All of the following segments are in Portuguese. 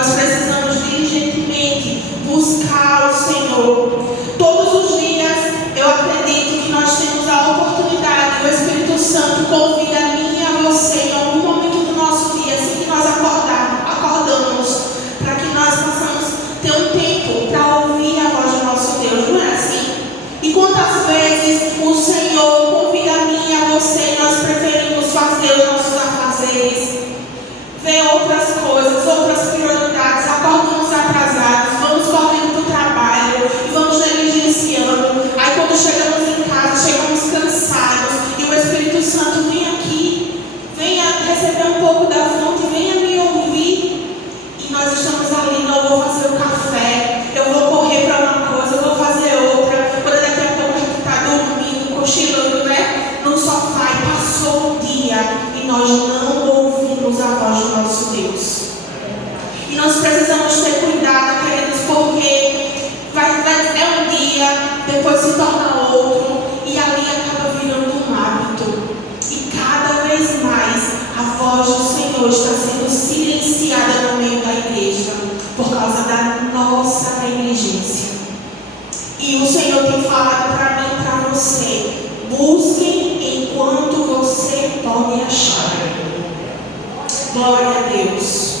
Nós precisamos diligentemente buscar o Senhor. Todos os dias eu acredito que nós temos a oportunidade, o Espírito Santo convida a mim e a você em algum momento do nosso dia, assim que nós acordamos, para que nós possamos ter um tempo para ouvir a voz do nosso Deus, não é assim? E quantas vezes o Senhor convida a mim e a você e nós preferimos fazer os nossos afazeres, ver outras coisas, outras prioridades, acordamos atrasados, vamos correndo para o trabalho e vamos negligenciando. Aí quando chegamos em casa, chegamos cansados e o Espírito Santo vem aqui, venha receber um pouco da fonte, venha me ouvir. E nós estamos ali, não, eu vou fazer o café, eu vou correr para uma coisa, eu vou fazer outra. Quando daqui a pouco a gente está dormindo, cochilando, né? No sofá e passou o dia e nós não ouvimos a voz do nosso Deus. E nós precisamos ter cuidado, queridos, porque é um dia, depois se torna outro, e ali acaba virando um hábito. E cada vez mais a voz do Senhor está sendo silenciada no meio da igreja, por causa da nossa negligência. E o Senhor tem falado para mim e para você: busquem enquanto você pode achar. Glória a Deus.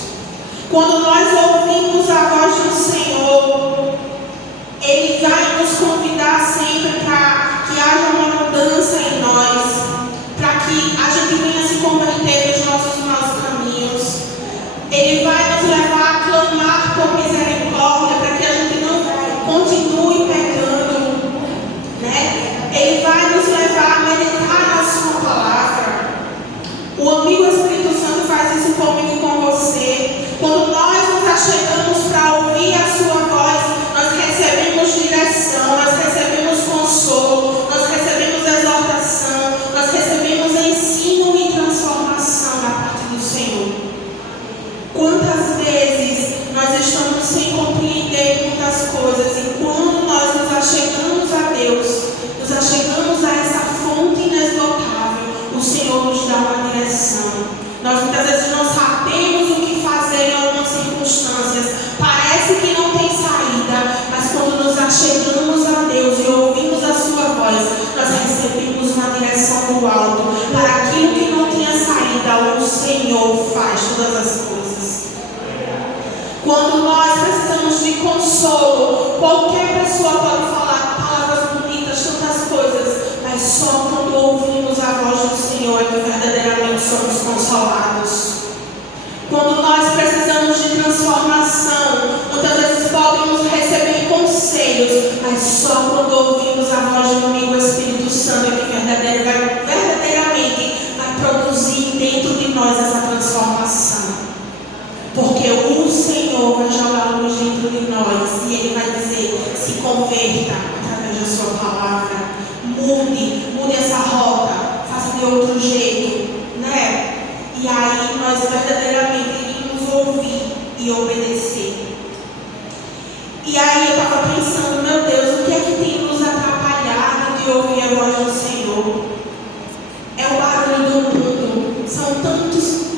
Quando nós ouvimos a voz do Senhor, Ele vai nos convidar sempre para que haja uma mudança em nós, para que a gente venha se converter dos nossos maus caminhos. Ele vai nos levar a clamar por misericórdia, para que a gente não continue pecando, né? Ele vai nos levar a meditar na sua palavra. O amigo Espírito Santo faz isso comigo e com você. Quando nós nos achegamos para ouvir a sua voz, nós recebemos direção, nós recebemos consolo, nós recebemos exortação, nós recebemos ensino e transformação da parte do Senhor. Quantas vezes nós estamos sem compreender muitas coisas, e quando nós nos achegamos a Deus, nos achegamos a essa fonte inesgotável, o Senhor nos dá uma direção. Nós muitas vezes não sabemos o que fazer em algumas circunstâncias, parece que não tem saída, mas quando nos achegamos a Deus e ouvimos a sua voz, nós recebemos uma direção do alto. Para aquilo que não tinha saída, o Senhor faz todas as coisas. Quando nós precisamos de consolo, qualquer pessoa pode falar palavras bonitas, tantas coisas, mas só quando ouvimos a voz do Senhor é que verdadeiramente somos consolados. Quando nós precisamos de transformação, muitas vezes podemos receber conselhos, mas só quando ouvimos a voz do amigo Espírito Santo é que verdadeiramente vai produzir dentro de nós essa transformação. Porque o Senhor vai jogar luz dentro de nós e Ele vai dizer: se converta através da sua palavra, mude essa rota, faça de outro jeito, né? E aí nós verdadeiramente iríamos ouvir e obedecer. E aí eu estava pensando: meu Deus, o que é que tem nos atrapalhado de ouvir a voz do Senhor? É o barulho do mundo, são tantos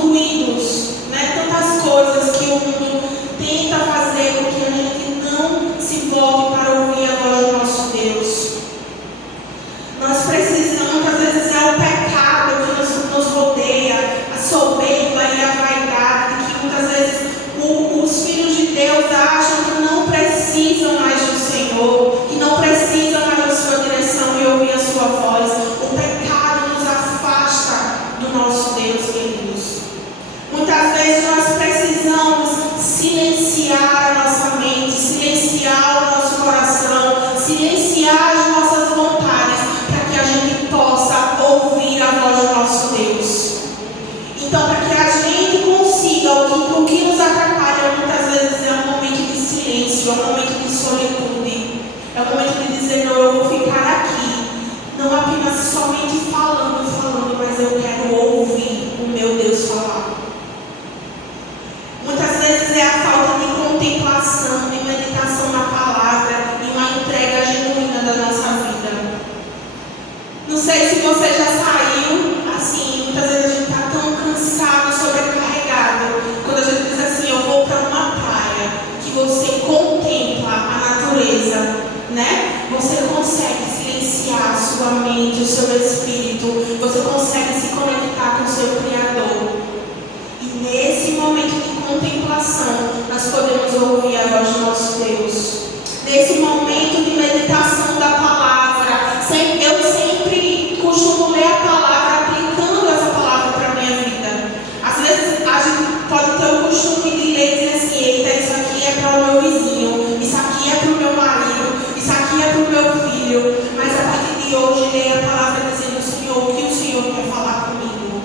ruídos, né? Tantas coisas que o mundo tenta fazer com que a gente não se volte para ouvir a voz do nosso Deus. Nós precisamos, muitas vezes é o pecado que nos rodeia, a soberba e a vaidade, que muitas vezes os filhos de Deus acham que não precisam mais do Senhor, que não precisam mais da sua direção e ouvir a sua voz. O pecado nos afasta do nosso Deus, queridos. Muitas vezes nós precisamos silenciar a nossa mente, silenciar o nosso coração, silenciar as nossas vontades, para que a gente possa ouvir a voz do nosso Deus. Então, para que a gente consiga, o que nos atrapalha muitas vezes é um momento de silêncio, é um momento de solitude, é um momento de dizer: não, eu vou ficar aqui, não apenas somente falando, mas eu quero ouvir o meu Deus falar. Muitas vezes é a falta de contemplação, de meditação na palavra e uma entrega genuína da nossa vida. Não sei se você já saiu, assim, muitas vezes a gente está tão cansado, sobrecarregado, quando a gente diz assim: eu vou para ouvir a voz do nosso Deus. Nesse momento de meditação da palavra, eu sempre costumo ler a palavra, aplicando essa palavra para a minha vida. Às vezes a gente pode ter o costume de ler e dizer assim: eita, isso aqui é para o meu vizinho, isso aqui é para o meu marido, isso aqui é para o meu filho. Mas a partir de hoje, leia a palavra dizendo: Senhor, o que o Senhor quer falar comigo?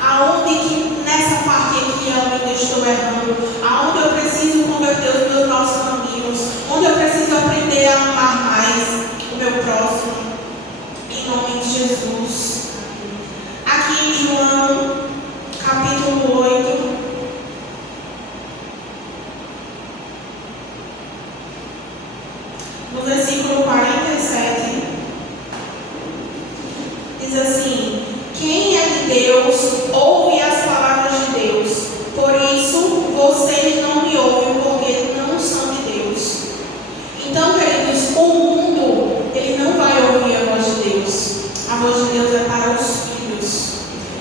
Aonde que nessa parte aqui é onde eu estou errando? Aonde eu preciso converter os meus maus caminhos? Onde eu preciso aprender a amar mais o meu próximo? Em nome de Jesus. Aqui em João, capítulo 8, no versículo 47, diz assim: quem é de Deus ouve as palavras de Deus. Por isso vocês não me ouvem, porque não são de Deus. Então, queridos, o mundo, ele não vai ouvir a voz de Deus. A voz de Deus é para os filhos.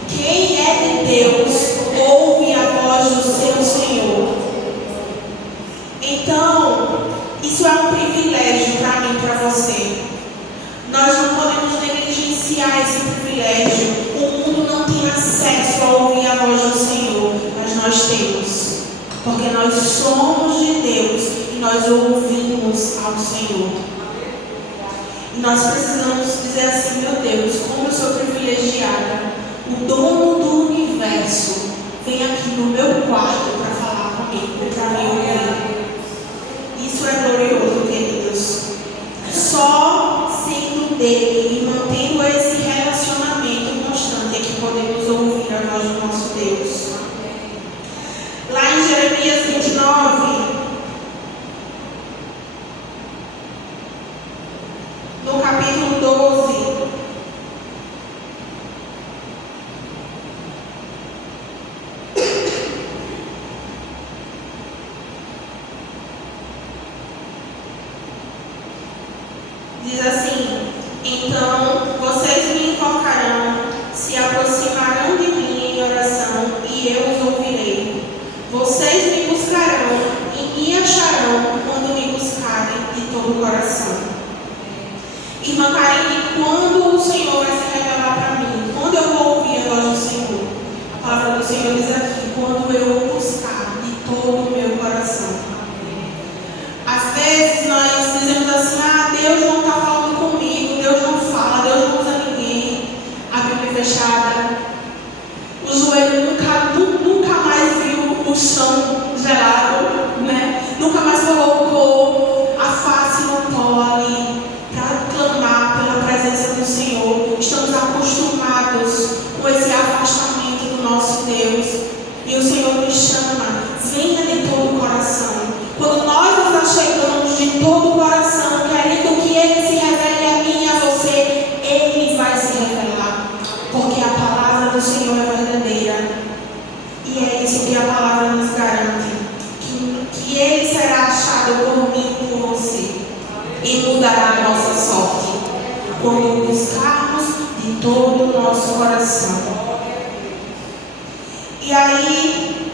Quem é de Deus ouve a voz do seu Senhor. Então, isso é um privilégio para mim e para você. Nós não podemos negligenciar esse privilégio. O mundo não tem acesso a ouvir a voz do Senhor, mas nós temos. Porque nós somos de Deus e nós ouvimos ao Senhor. E nós precisamos dizer assim: meu Deus, como eu sou privilegiada. O dono do universo vem aqui no meu quarto para falar comigo, para me ouvir. Isso é glorioso, queridos. Só sendo dele e mantendo esse relacionamento constante é que podemos ouvir a voz do nosso Deus. Lá em Jeremias 29, no capítulo 12, diz assim: então vocês me invocarão, se aproximarão de mim em oração, e eu os ouvirei. Vocês me buscarão e me acharão quando me buscarem de todo o coração. Irmã Karine, quando o Senhor vai se revelar para mim? Quando eu vou ouvir a voz do Senhor? A palavra do Senhor diz aqui: quando eu o buscar de todo o meu coração. Às vezes nós dizemos assim: ah, Deus não está falando comigo, Deus não fala, Deus não usa ninguém. A Bíblia fechada, o joelho nunca mais viu o chão gelado, né? Nunca mais colocou a face no pó ali para clamar pela presença do Senhor. Estamos acostumados com esse afastamento do nosso Deus. E o Senhor nos chama: venha de todo o coração. Quando nós nos achegamos de todo o coração, querendo que Ele se revele a mim e a você, Ele vai se revelar. Porque a palavra do Senhor é verdadeira. E é isso que a palavra nos garante. Que Ele será achado por mim e por você. E mudará a nossa sorte. Quando o buscarmos de todo o nosso coração. E aí,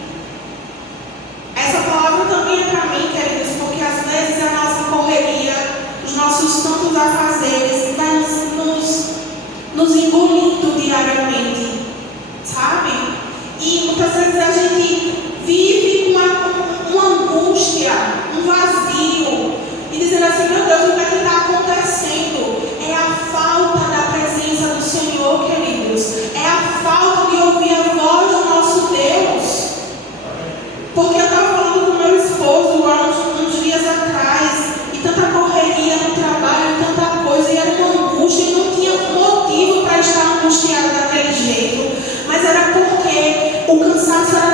essa palavra também é para mim, queridos, porque às vezes a nossa correria, os nossos tantos afazeres, vai nos engolindo diariamente, sabe? E muitas vezes a gente vive com uma angústia, um vazio, e dizendo assim: meu Deus, o que é que está acontecendo? É a falta da presença do Senhor, queridos. É a falta de ouvir a voz do nosso Deus. Porque eu estava falando com o meu esposo há uns dias atrás, e tanta correria no trabalho, tanta coisa, e era uma angústia, e não tinha motivo para estar angustiado daquele jeito. Mas era porque o cansaço era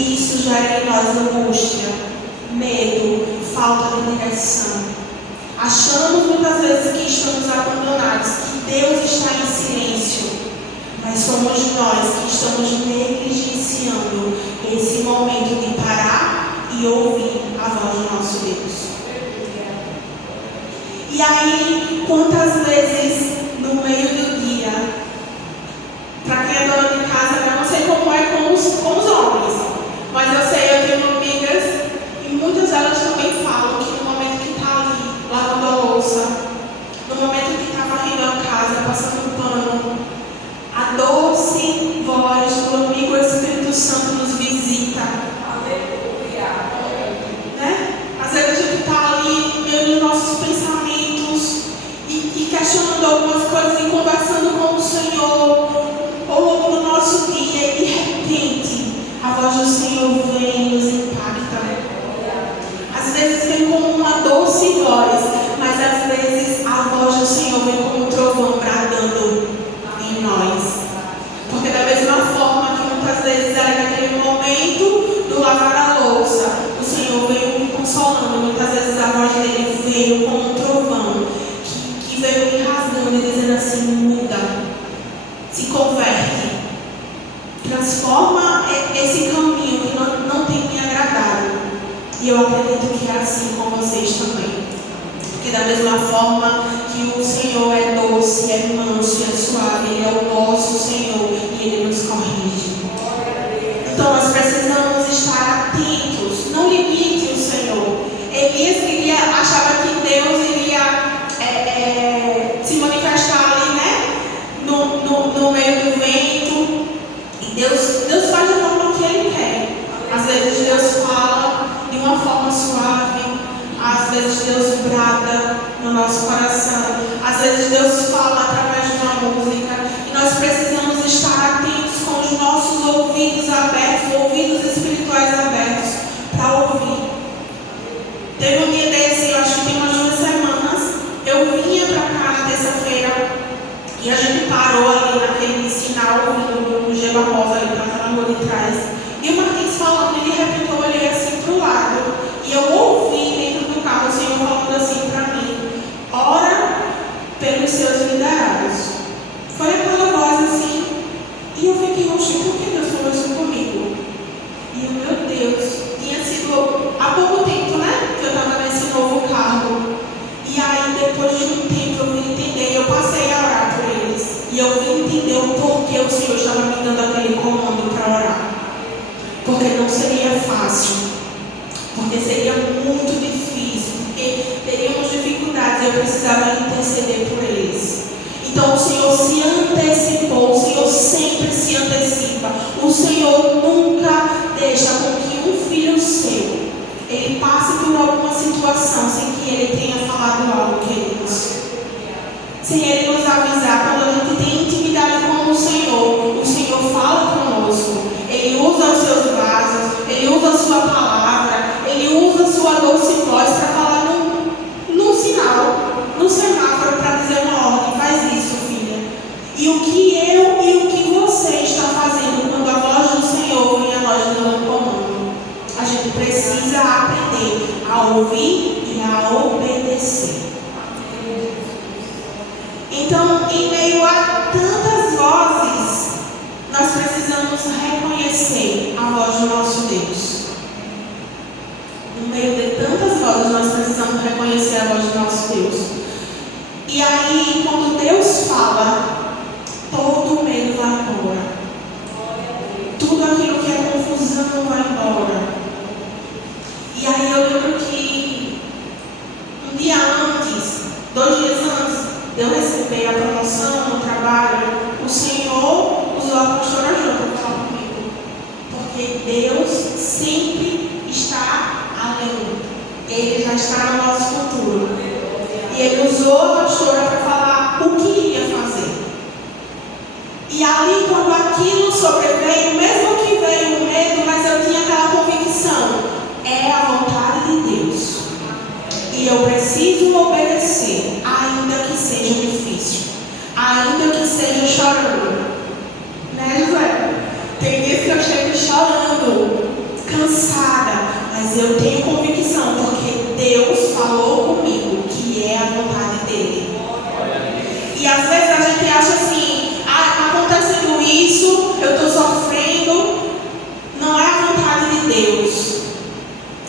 E isso gera em nós angústia, medo, falta de direção. Achamos muitas vezes que estamos abandonados, que Deus está em silêncio, mas somos nós que estamos negligenciando esse momento de parar e ouvir a voz do nosso Deus. E aí, quantas vezes no meio do dia, para quem é dona de casa, eu não sei como é com os homens, mas eu sei, eu tenho amigas e muitas delas também falam que no momento que está ali, lavando a louça, no momento que está varrendo a casa, passando o pano, a doce voz do amigo Espírito Santo nos visita. Aleluia. Né? Às vezes a gente está ali no meio dos nossos pensamentos e questionando algumas coisas e conversando com o Senhor, ou no nosso dia, e de repente a voz do Senhor vem e nos impacta. Às vezes vem como uma doce voz, mas às vezes a voz do Senhor vem como um trovão bradando em nós. Porque da mesma forma que muitas vezes era naquele momento do lavar a louça, o Senhor veio me consolando. Muitas vezes a voz dele veio como um trovão que veio me rasgando e dizendo assim: muda, se converte, transforma esse caminho que não tem me agradado. E eu acredito que é assim com vocês também. Porque da mesma forma que o Senhor é doce, é manso, é suave, Ele é o nosso Senhor e Ele nos corrige. Então nós precisamos estar atentos, não limite o Senhor. Elias achava que Deus iria se manifestar ali, né? No meio do vento. E Deus faz da forma que Ele quer. Às vezes Deus fala de uma forma suave, às vezes Deus brada no nosso coração, às vezes Deus fala através de uma música, e nós precisamos estar atentos com os nossos ouvidos abertos, ouvidos espirituais abertos, para ouvir. Teve um dia desse, eu acho que tem umas 2 semanas, eu vinha para cá na terça-feira e a gente parou ali naquele sinal do G Barbosa ali para na rua de trás, e o Marquinhos falando, e de repente eu olhei assim para o lado e eu ouvi dentro do carro o Senhor falando assim para mim: ora pelos seus liderados. Foi aquela voz assim, e eu fiquei: oxe, por que Deus falou isso comigo? E eu, meu Deus, tinha sido há pouco tempo, né, que eu estava nesse novo cargo. E aí depois de um tempo eu vim entender, eu passei a orar por eles, e eu vim entender o porquê o Senhor estava me dando aquele comando para orar. Porque não seria fácil, porque seria muito difícil, porque teríamos dificuldades e eu precisava interceder por eles. Então o Senhor se antecipou, o Senhor sempre se antecipa. O Senhor nunca deixa com que um filho seu ele passe por alguma situação sem que ele tenha falado algo, queridos. Sem ele nos avisar. Quando a gente tem intimidade com o Senhor fala conosco. Ele usa os seus vasos, Ele usa a sua palavra, Ele usa a sua doce voz para falar num sinal, num semáforo, para dizer uma ordem: faz isso, filha. E o que eu e o que você está fazendo quando a voz do Senhor vem a nós dando um comando? A gente precisa aprender a ouvir e a obedecer. Então, em meio a tantas vozes, nós precisamos reconhecer a voz do nosso Deus. No meio de tantas vozes, nós precisamos reconhecer a voz do nosso Deus. E aí, quando Deus fala, todo o medo vai embora. Tudo aquilo que é confusão vai embora. E aí eu lembro que um dia antes, 2 dias antes de eu receber a promoção no trabalho, o Senhor usou a pastora Jô para falar comigo. Porque Deus sempre está além. Ele já está no nosso futuro. E Ele usou a pastora para falar o que iria fazer. E ali, quando aquilo sobreveio, mesmo que veio o medo, mas eu tinha aquela convicção: é a vontade de Deus. E eu preciso obedecer, ainda que seja difícil, ainda que seja chorando. Né, José? Tem vezes que eu chego chorando, Deus.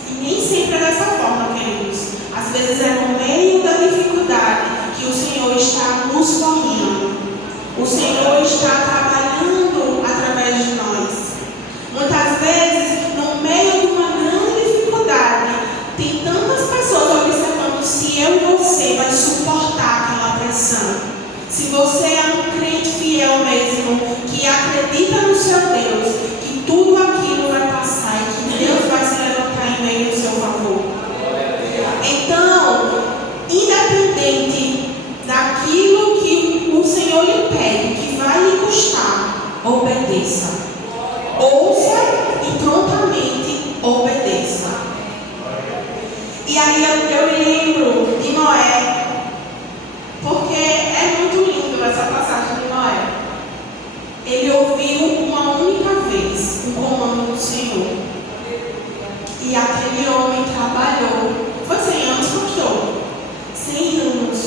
E nem sempre é dessa forma, queridos. Às vezes é no meio da dificuldade que o Senhor está nos formando. O Senhor está trabalhando através de nós. Muitas vezes, no meio de uma grande dificuldade, tem tantas pessoas observando se eu e você vai suportar aquela pressão. Se você é um crente fiel mesmo, que acredita no seu Deus, que tudo aquilo vai passar e que Deus vai se levantar em meio ao seu favor. Então, independente daquilo que o Senhor lhe pede, que vai lhe custar, obedeça. Ouça e prontamente obedeça. E aí eu me lembro de Noé, porque é muito lindo essa passagem de Noé. Ele ouviu uma única vez o comando do Senhor. E aquele homem trabalhou. Foi 100 anos, pastor? 100 anos.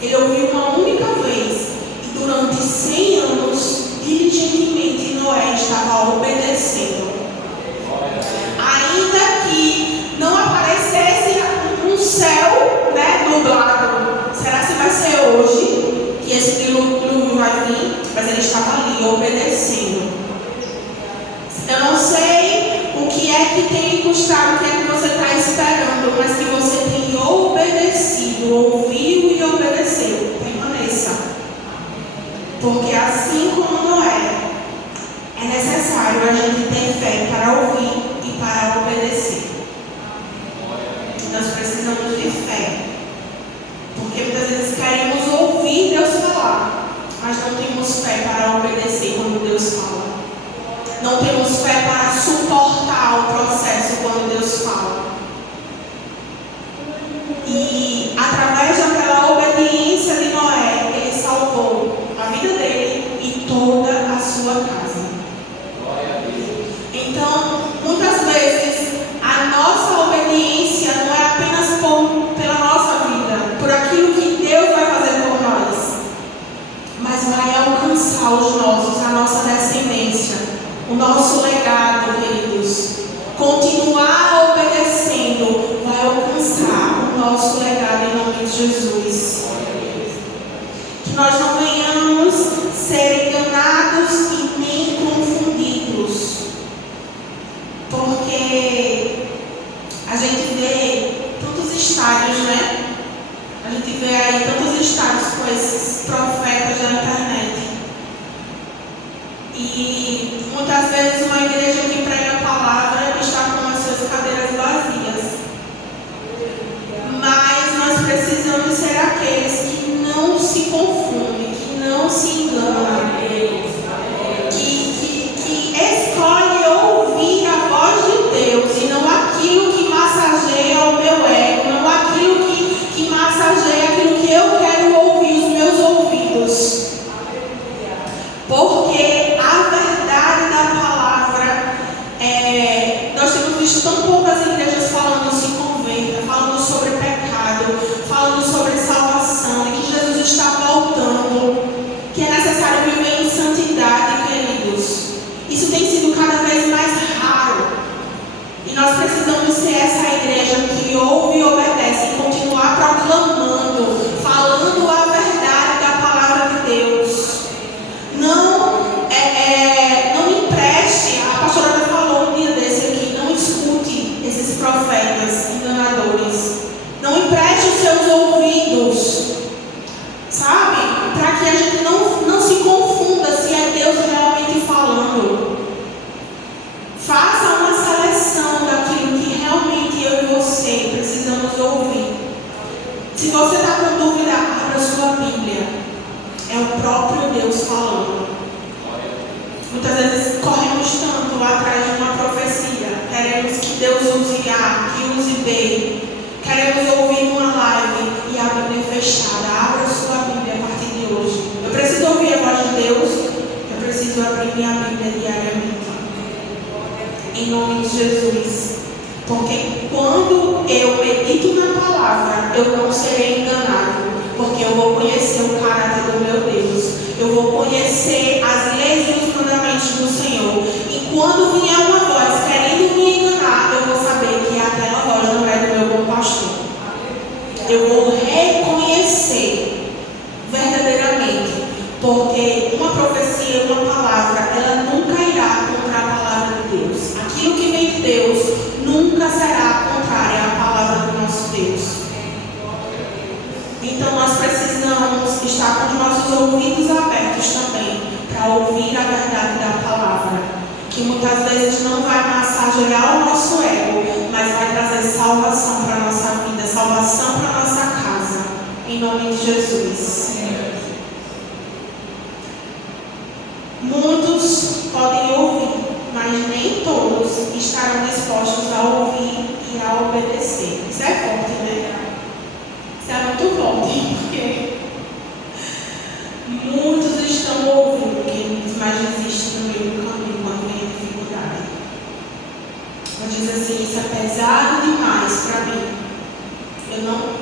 Ele ouviu uma única vez. E durante 100 anos, diligentemente, Noé estava obedecendo. Ainda que não aparecesse um céu, nublado. Será que vai ser hoje que esse dilúvio vai vir? Mas ele estava ali, obedecendo. Eu não sei o que é que tem lhe custado, o que é que você está esperando, mas que você tem obedecido, ouviu e obedeceu. Permaneça. Porque assim como Noé, é necessário a gente ter fé para ouvir e para obedecer. Nós precisamos de fé. Porque muitas vezes queremos ouvir Deus falar, mas não temos fé para obedecer quando Deus fala. Não temos fé para suportar o processo quando Deus fala. E através daquela obediência de Noé, ele salvou a vida dele e toda a sua casa. Então, muitas vezes, a nossa obediência não é apenas pela nossa vida, por aquilo que Deus vai fazer por nós, mas vai alcançar os nossos, a nossa descendência, o nosso legado, queridos. Continuar obedecendo vai alcançar o nosso legado em nome de Jesus. Que nós não venhamos ser enganados e nem confundidos, porque a gente vê tantos estádios, A gente vê aí tantos estádios com esses profetas da internet. E muitas vezes uma igreja que prega a palavra está com as suas cadeiras vazias. Mas nós precisamos ser aqueles que não se confundem, que não se enganam, que escolhe ouvir a voz de Deus e não aquilo que massageia o meu ego, não aquilo que massageia aquilo que eu quero ouvir os meus ouvidos. Porque a verdade da palavra, nós temos visto tão poucas igrejas falando se converta, falando sobre pecado, falando sobre salvação, e que Jesus está voltando, que é necessário viver em santidade, queridos. Isso tem sido cada vez mais raro. E nós precisamos ser essa igreja que ouve e obedece e continuar proclamando, falando a verdade da palavra de Deus. Não empreste, a pastora já falou um dia desse aqui, não escute esses profetas enganadores. Não empreste os seus ouvidos, sabe? Para que a gente não se confunda se é Deus realmente falando. Faça uma seleção daquilo que realmente eu e você precisamos ouvir. Se você está com dúvida, abra sua Bíblia. É o próprio Deus falando. Muitas vezes corremos tanto atrás de uma profecia. Queremos que Deus use A, que use B. Queremos ouvir uma live e a Bíblia é fechada. Abra sua Bíblia a partir de hoje. Eu preciso ouvir a voz de Deus. Eu preciso abrir minha Bíblia diariamente. Em nome de Jesus. Porque quando eu medito na palavra, eu não serei enganado. Porque eu vou conhecer o caráter do meu Deus. Eu vou conhecer as leis e os mandamentos do Senhor. E quando vier uma voz querendo me enganar, de Deus nunca será contrária à palavra do nosso Deus. Então nós precisamos estar com os nossos ouvidos abertos também para ouvir a verdade da palavra, que muitas vezes não vai massagear o nosso ego, mas vai trazer salvação para a nossa vida, salvação para a nossa casa, em nome de Jesus. Muitos podem ouvir, mas nem todos estarão dispostos a ouvir e a obedecer. Isso é forte, né? Isso é muito forte, porque muitos estão ouvindo, queridos, mas desistem no meio do caminho quando vem a dificuldade. Mas diz assim, isso é pesado demais para mim.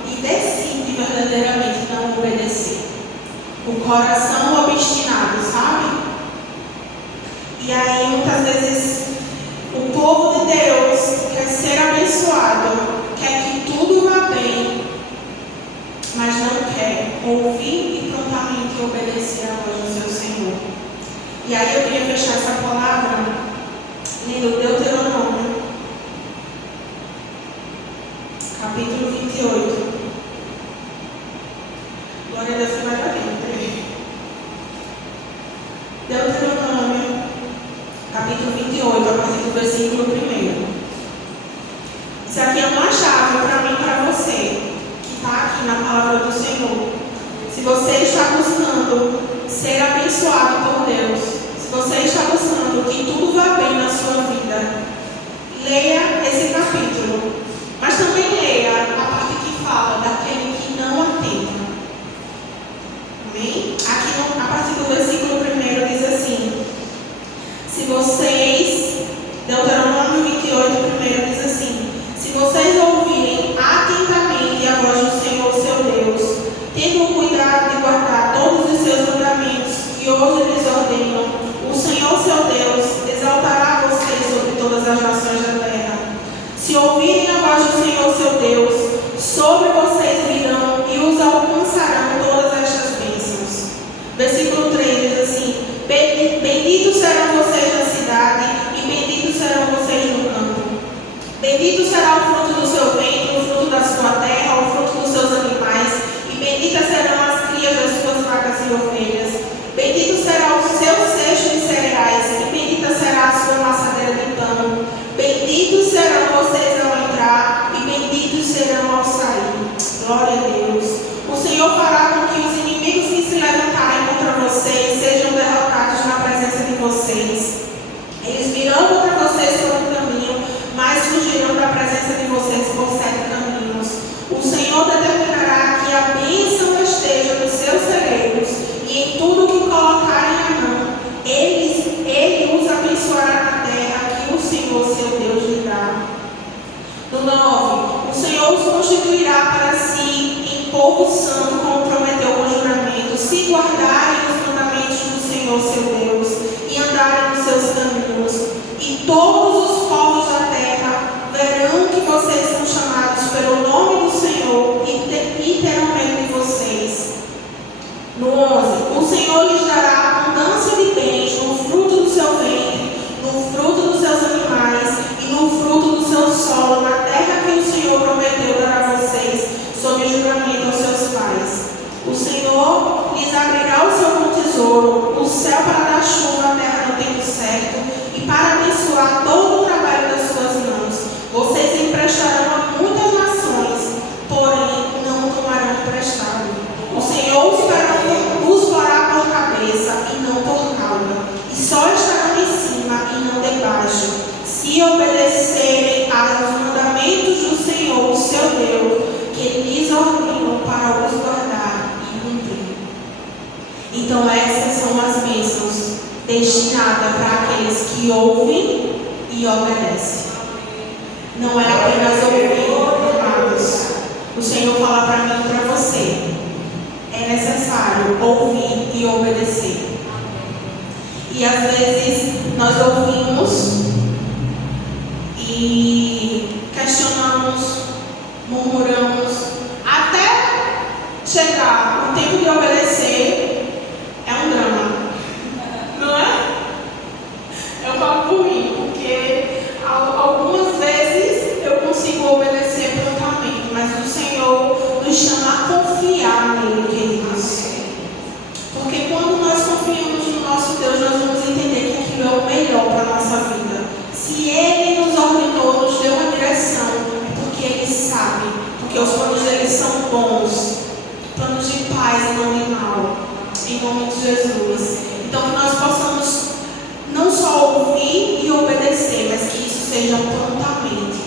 E decide verdadeiramente não obedecer. O coração obstinado, sabe? E aí, muitas vezes, o povo de Deus quer ser abençoado, quer que tudo vá bem, mas não quer ouvir e prontamente obedecer a voz do seu Senhor. E aí eu queria fechar essa palavra lendo Deuteronômio, capítulo 28. Glória a Deus que vai para dentro. Deuteronômio, capítulo 28, a partir do versículo 1. Isso aqui é uma chave para mim e para você, que está aqui na palavra do Senhor. Se você está buscando ser abençoado por Deus, se você está buscando que tudo vá bem na sua vida, leia esse capítulo. Mas também leia a parte que fala daquele que não atenta. Amém? Aqui, a partir do versículo 1 diz assim: se vocês, Deuteronômio 28, 1 diz assim: se vocês ouvirem atentamente a voz do Senhor seu Deus, tendo o cuidado de guardar todos os seus mandamentos que hoje lhes ordeno, o Senhor seu Deus exaltará vocês sobre todas as nações da terra. Se ouvirem a voz do Senhor seu Deus, sobre vocês virão e os alcançarão todas estas bênçãos. Versículo 3 diz assim: benditos serão vocês na cidade e benditos serão vocês no campo. Bendito será o fruto do seu ventre, o fruto da sua terra, o fruto dos seus animais, e benditas serão as crias das suas vacas e ovelhas. Bendito será o seu cesto de cereais, e bendita será a sua amassadeira de pão. Benditos serão vocês ao entrar, e benditos serão ao sair. Glória a Deus. O Senhor fará com que os inimigos que se levantarem contra vocês sejam derrotados na presença de vocês. Eles virão contra vocês por um caminho, mas fugirão da presença de vocês por 7 caminhos. O Senhor determinará que a bênção esteja nos seus celeiros, e em tudo que colocarem a mão, Ele os abençoará na terra que o Senhor seu Deus lhe dá. No 9, o Senhor os constituirá para si em povo santo, como prometeu com juramento, se guardarem os mandamentos do Senhor seu Deus e andarem nos seus caminhos. E todos os povos da terra verão que vocês são chamados pelo nome do Senhor e terão medo de vocês. No 11, o Senhor lhes dará abundância de bens no fruto do seu ventre, no fruto dos seus animais e no fruto do seu solo, na terra que o Senhor prometeu dar a vocês, sob juramento aos seus pais. O Senhor lhes abrirá o seu bom tesouro, o céu para dar chuva à terra no tempo certo, e para abençoar todo o trabalho das suas mãos. Vocês emprestarão a muitas nações, porém não tomarão emprestado. O Senhor os porá por cabeça e não por cauda, e só estarão em cima e não debaixo, se obedecerem aos mandamentos do Senhor, o seu Deus, que lhes ordenam para os guardar e cumprir. Então essas são as bênçãos destinadas para aqueles que ouvem e obedecem. Não é apenas ouvir, amados. O Senhor fala para mim e para você: é necessário ouvir e obedecer. E às vezes nós ouvimos e questionamos, murmuramos, até chegar o tempo de obedecer. É um drama, não é? Eu falo por mim, porque algumas continuamente.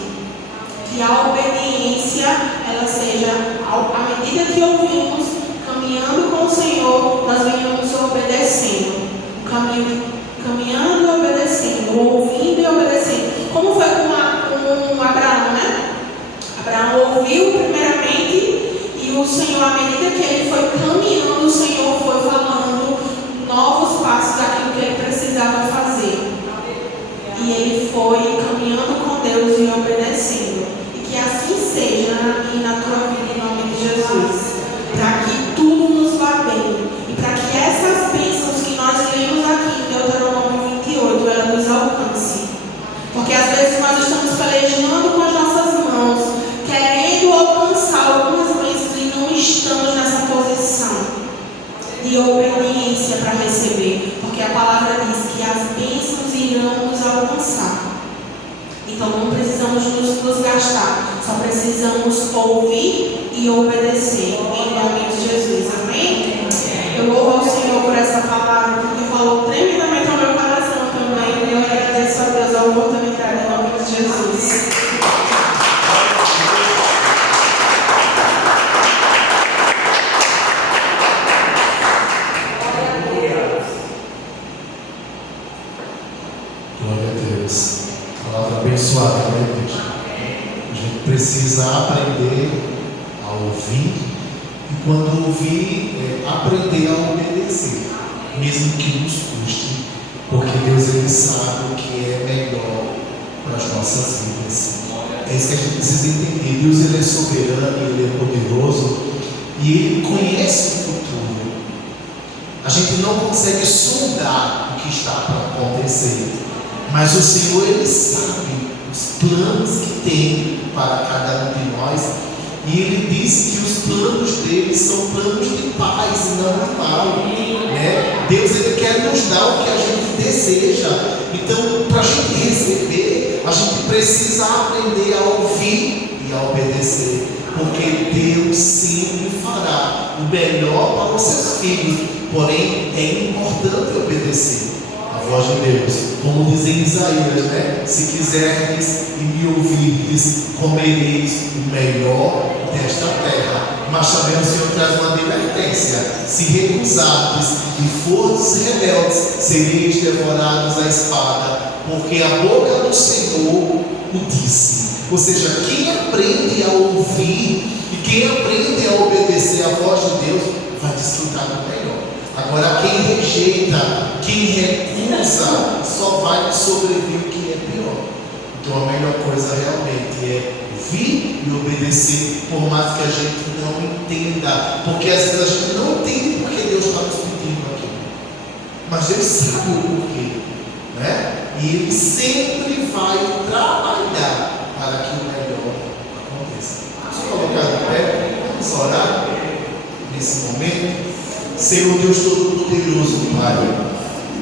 Que a obediência, ela seja, à medida que ouvimos, caminhando com o Senhor, nós venhamos obedecendo. Caminhando e obedecendo, ouvindo e obedecendo. Como foi com Abraão, né? Abraão ouviu primeiramente e o Senhor, à medida que ele foi caminhando, o Senhor foi falando novos passos daquilo que ele precisava fazer. E ele foi caminhando com Deus e obedecendo. E que assim seja na minha e na tua vida, em nome de Jesus. Para que tudo nos vá bem. E para que essas bênçãos que nós lemos aqui em Deuteronômio 28, ela nos alcance. Porque às vezes nós estamos pelejando com as nossas mãos, querendo alcançar algumas bênçãos e não estamos nessa posição de obediência para receber. Porque a palavra diz que as bênçãos irão nos alcançar. Então não precisamos nos gastar, só precisamos ouvir e obedecer em nome de Jesus, amém? Eu louvo ao Senhor por essa palavra, porque falou tremendamente ao meu coração também, e eu agradeço a Deus a oportunidade em nome de Jesus. Abençoada, né, igreja? A gente precisa aprender a ouvir e, quando ouvir, aprender a obedecer, mesmo que nos custe, porque Deus, Ele sabe o que é melhor para as nossas vidas. É isso que a gente precisa entender. Deus, Ele é soberano, Ele é poderoso e Ele conhece o futuro. A gente não consegue sondar o que está para acontecer, mas o Senhor, Ele sabe os planos que tem para cada um de nós, e Ele disse que os planos dele são planos de paz e não de mal, né? Deus, Ele quer nos dar o que a gente deseja. Então, para a gente receber, a gente precisa aprender a ouvir e a obedecer, porque Deus sempre fará o melhor para os seus filhos, porém é importante obedecer a voz de Deus, como diz em Isaías, né? Se quiserdes e me ouvirdes, comereis o melhor desta terra. Mas também o Senhor traz uma advertência: se recusardes e fordes rebeldes, sereis devorados à espada, porque a boca do Senhor o disse. Ou seja, quem aprende a ouvir e quem aprende a obedecer a voz de Deus vai desfrutar do melhor. Agora, quem rejeita, quem recusa, só vai sobreviver o que é pior. Então, a melhor coisa realmente é ouvir e obedecer, por mais que a gente não entenda, porque às vezes a gente não entende porque Deus está nos pedindo aquilo, mas Deus sabe o porquê, né? E Ele sempre vai trabalhar para que o melhor aconteça. Vamos colocar de pé, vamos orar nesse momento. Senhor Deus Todo-Poderoso, Pai,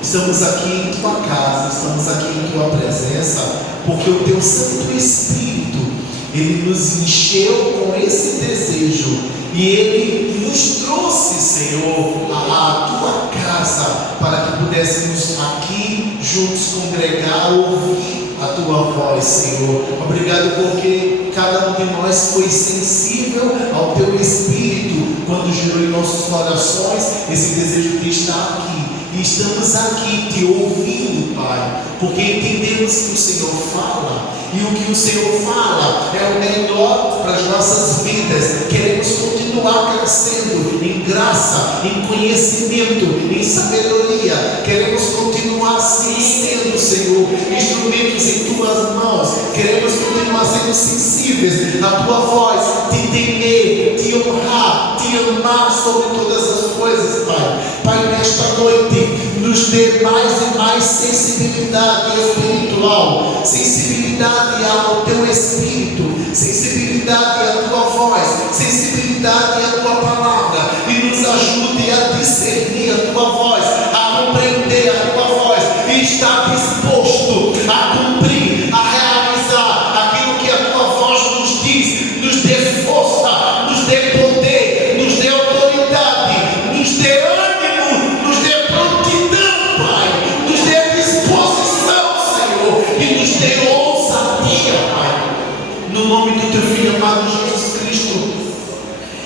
estamos aqui em Tua casa, estamos aqui em Tua presença, porque o Teu Santo Espírito, Ele nos encheu com esse desejo, e Ele nos trouxe, Senhor, à Tua casa, para que pudéssemos aqui juntos congregar, ouvir a Tua voz, Senhor. Obrigado porque cada um de nós foi sensível ao Teu Espírito, quando gerou em nossos corações esse desejo de estar aqui. E estamos aqui te ouvindo, Pai, porque entendemos que o Senhor fala, e o que o Senhor fala é o melhor para as nossas vidas. Queremos continuar crescendo em graça, em conhecimento, em sabedoria. Queremos continuar assim sendo, Senhor, instrumentos em Tuas mãos. Queremos continuar sendo sensíveis à Tua voz, te temer, te honrar, te amar sobre todas as coisas, Pai. Pai, nesta noite, nos dê mais e mais sensibilidade espiritual, sensibilidade ao Teu Espírito, sensibilidade à Tua voz, sensibilidade à Tua palavra, e nos ajude a discernir a Tua voz, a compreender a Tua voz, e estar disposto a cumprir, a realizar aquilo que a Tua voz nos diz. Nos dê força, nos dê poder, nos dê autoridade, nos dê ânimo, nos dê prontidão, Pai, nos dê disposição, Senhor, e nos dê ousadia, Pai. no nome do teu Filho amado Jesus Cristo.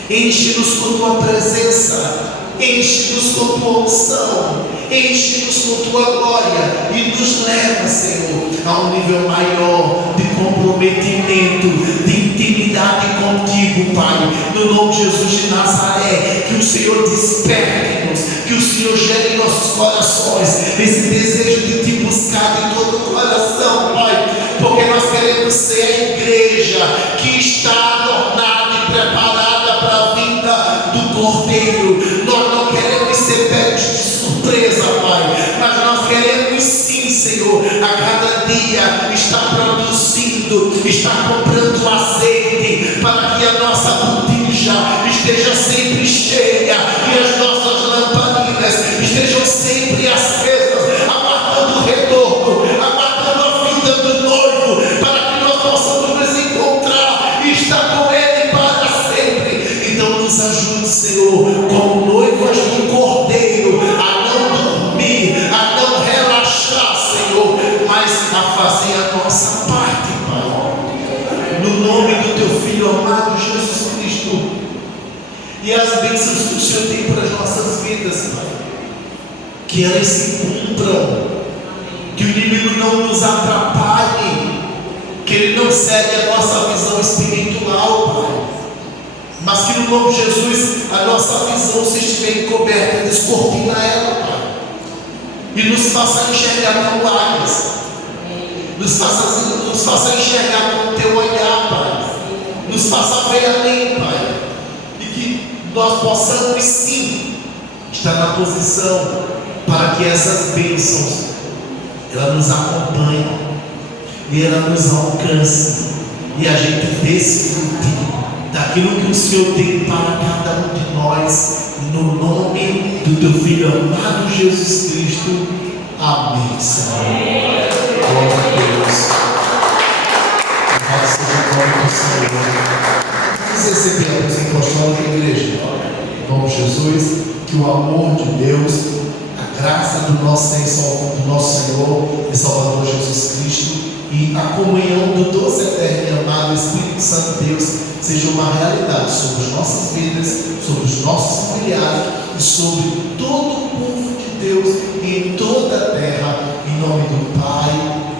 Enche-nos com tua presença, enche-nos com tua unção, enche-nos com tua glória e nos leva, Senhor, a um nível maior de comprometimento, de intimidade contigo, Pai, no nome de Jesus de Nazaré. Que o Senhor desperte-nos, que o Senhor gere em nossos corações esse desejo de te buscar de todo o coração, Pai, porque nós queremos ser a igreja que está adornada e preparada para a vinda do Cordeiro. Nós não queremos ser pegos de surpresa, Pai, mas nós queremos sim, Senhor, a cada dia estar produzindo, estar comprando azeite, para que a nossa botija esteja sempre cheia e as nossas lamparinas estejam sempre acesas, aguardando o retorno, aguardando a vinda do noivo, para que nós possamos nos encontrar e estar com Ele para sempre. Então nos ajude, Senhor, como noivas do Cordeiro, a não dormir, a não relaxar, Senhor, mas a fazer a nossa parte, Pai, no nome do teu Filho amado Jesus Cristo. E as bênçãos que o Senhor tem para as nossas vidas, Pai, que elas se cumpram, que o inimigo não nos atrapalhe, que ele não segue a nossa visão espiritual, Pai, mas que no nome de Jesus a nossa visão, se estiver encoberta, descortina ela, Pai, e nos faça enxergar com águas, nos faça enxergar com o teu olhar, Pai, nos faça ver além, Pai, e que nós possamos sim estar na posição para que essas bênçãos ela nos acompanhe e ela nos alcance e a gente desfrute daquilo que o Senhor tem para cada um de nós, no nome do teu Filho amado Jesus Cristo. Amém, Senhor. Glória a Deus. Louvado seja o nome do Senhor. Vamos receber a bênção apostólica da igreja. Em nome de Jesus, que o amor de Deus, a graça do nosso Senhor e Salvador Jesus Cristo e a comunhão do doce, eterno e amado Espírito Santo de Deus seja uma realidade sobre as nossas vidas, sobre os nossos familiares e sobre todo o povo de Deus e em toda a terra, em nome do Pai,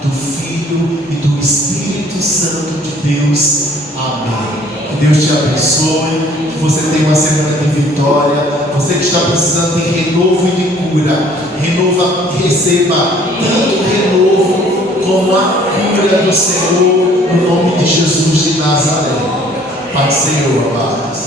do Filho e do Espírito Santo de Deus. Amém. Que Deus te abençoe, que você tenha uma semana de vitória. Você que está precisando de renovo e de cura, receba tanto renovo como a cura do Senhor, no nome de Jesus de Nazaré. Pai do Senhor, amados.